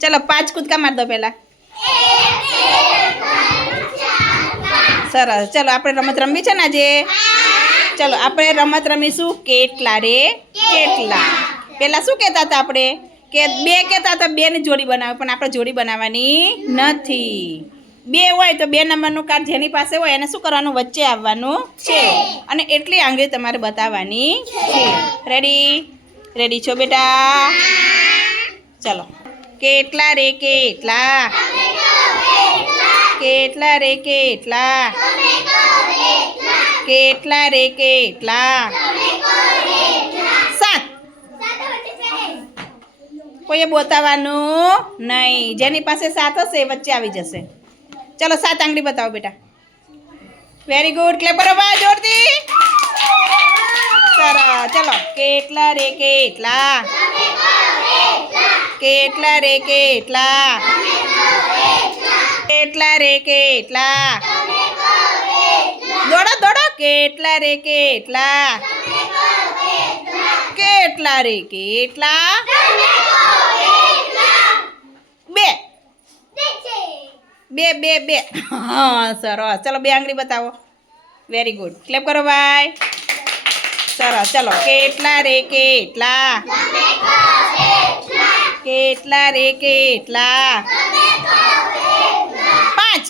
ચલો, પાંચ કૂદકા માર દો પહેલા. સરસ. ચલો, આપણે રમત રમવી છે ને આજે? ચલો, આપણે રમત રમીશું કેટલા રે? કેટલા? પહેલાં શું કહેતા હતા આપણે? કે બે કહેતા હતા, બેની જોડી બનાવે, પણ આપણે જોડી બનાવવાની નથી. બે હોય તો બે નંબરનું કાર્ડ જેની પાસે હોય, એને શું કરવાનું? વચ્ચે આવવાનું છે. અને એટલી આંગળી તમારે બતાવવાની છે. રેડી રેડી છો બેટા? ચલો. કેટલા રે કેટલા કેટલા રે કેટલા કેટલા રે કેટલા સાત કોઈએ બતાવવાનું નહીં જેની પાસે સાત હશે એ વચ્ચે આવી જશે ચલો સાત આંગળી બતાવો બેટા વેરી ગુડ ક્લેપ કરો બા જોરથી સરસ ચલો કેટલા રે કેટલા કેટલા રે કેટલા કેટલા રે કેટલા દોડો દોડો કેટલા રે કેટલા કેટલા રે કેટલા બે બે બે બે હા સરસ ચલો બે આંગળી બતાવો વેરી ગુડ ક્લેપ કરો ભાઈ સરસ ચલો કેટલા રે કેટલા કેટલા રે કેટલા પાંચ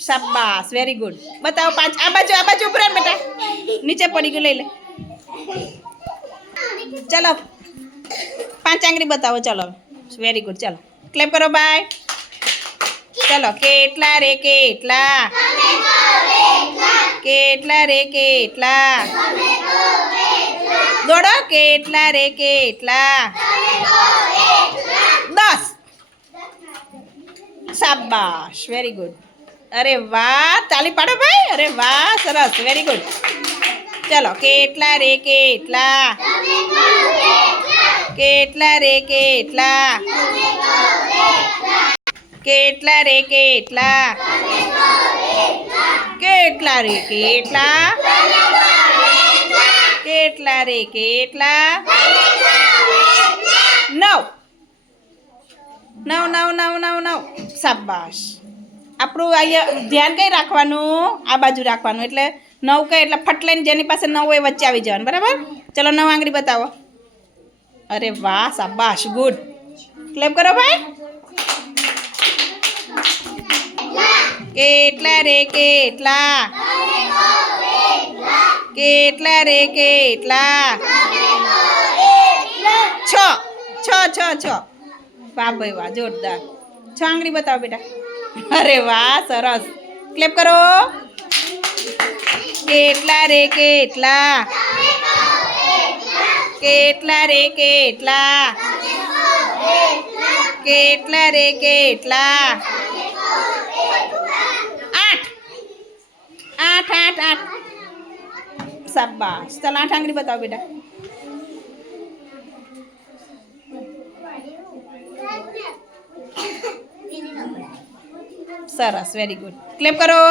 શાબાશ વેરી ગુડ બતાવો પાંચ આ બાજુ આ બાજુ ઉપર આવ બેટા નીચે પડી ગયું લઈ લે ચલો પાંચ આંગળી બતાવો ચલો વેરી ગુડ ચલો ક્લેપ કરો બાય ચલો કેટલા રે કેટલા કેટલા રે કેટલા દોડો કેટલા રે કેટલા દસ શાબાશ વેરી ગુડ અરે વાહ તાલી પાડો ભાઈ અરે વાહ સરસ વેરી ગુડ ચલો કેટલા રે કેટલા કેટલા રે કેટલા કેટલા રે કેટલા કેટલા રે કેટલા કેટલા રે કેટલા નવ નવ નવ નવ નવ નવ શાબાશ આપણું અહીંયા ધ્યાન કઈ રાખવાનું આ બાજુ રાખવાનું એટલે નવ કઈ એટલે ફટ લઈને જેની પાસે નવ હોય વચ્ચે આવી જવાનું બરાબર ચલો નવ આંગળી બતાવો અરે વાહ શાબાશ ગુડ ક્લેપ કરો ભાઈ કેટલા રે કેટલા કેટલા રે કેટલા છ છ છ છ વાહ ભાઈ વાહ જોરદાર છ આંગળી બતાવો બેટા અરે વાહ સરસ ક્લેપ કરો કેટલા રે કેટલા કેટલા રે કેટલા કેટલા રે કેટલા આઠ આઠ આઠ આઠ શાબાશ ચાલ આઠ આંગળી બતાવો બેટા સરસ વેરી ગુડ ક્લેપ કરો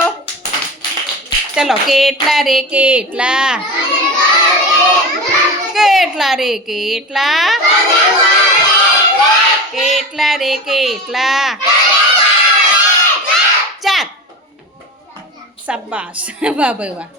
ચલો કેટલા રે કેટલા કેટલા રે કેટલા કેટલા રે કેટલા ચાર શાબાશ વાહ ભાઈ વાહ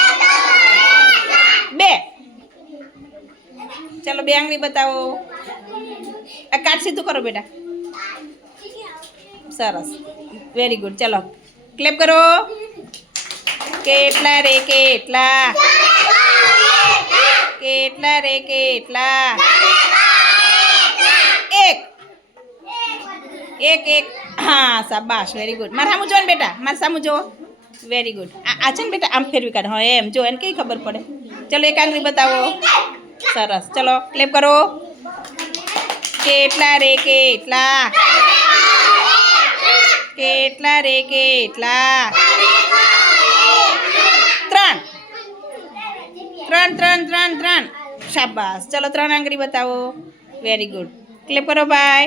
બે ચલો બે આંગળી બતાવો આ કાટ સીધું કરો બેટા સરસ વેરી ગુડ ચલો ક્લેપ કરો કેટલા રે કેટલા કેટલા રે કેટલા એક એક એક હા શાબાશ વેરી ગુડ મારે સામું જો ને બેટા મારે સામું જો વેરી ગુડ આ આ છે ને બેટા આમ ફેરવી કાઢ હા એમ જો એને કઈ ખબર પડે ચલો એક આંગળી બતાવો સરસ ચલો ક્લેપ કરો કેટલા રે કેટલા કેટલા રે કેટલા ત્રણ ત્રણ ત્રણ ત્રણ ત્રણ શાબાશ ચલો ત્રણ આંગળી બતાવો વેરી ગુડ ક્લેપ કરો ભાઈ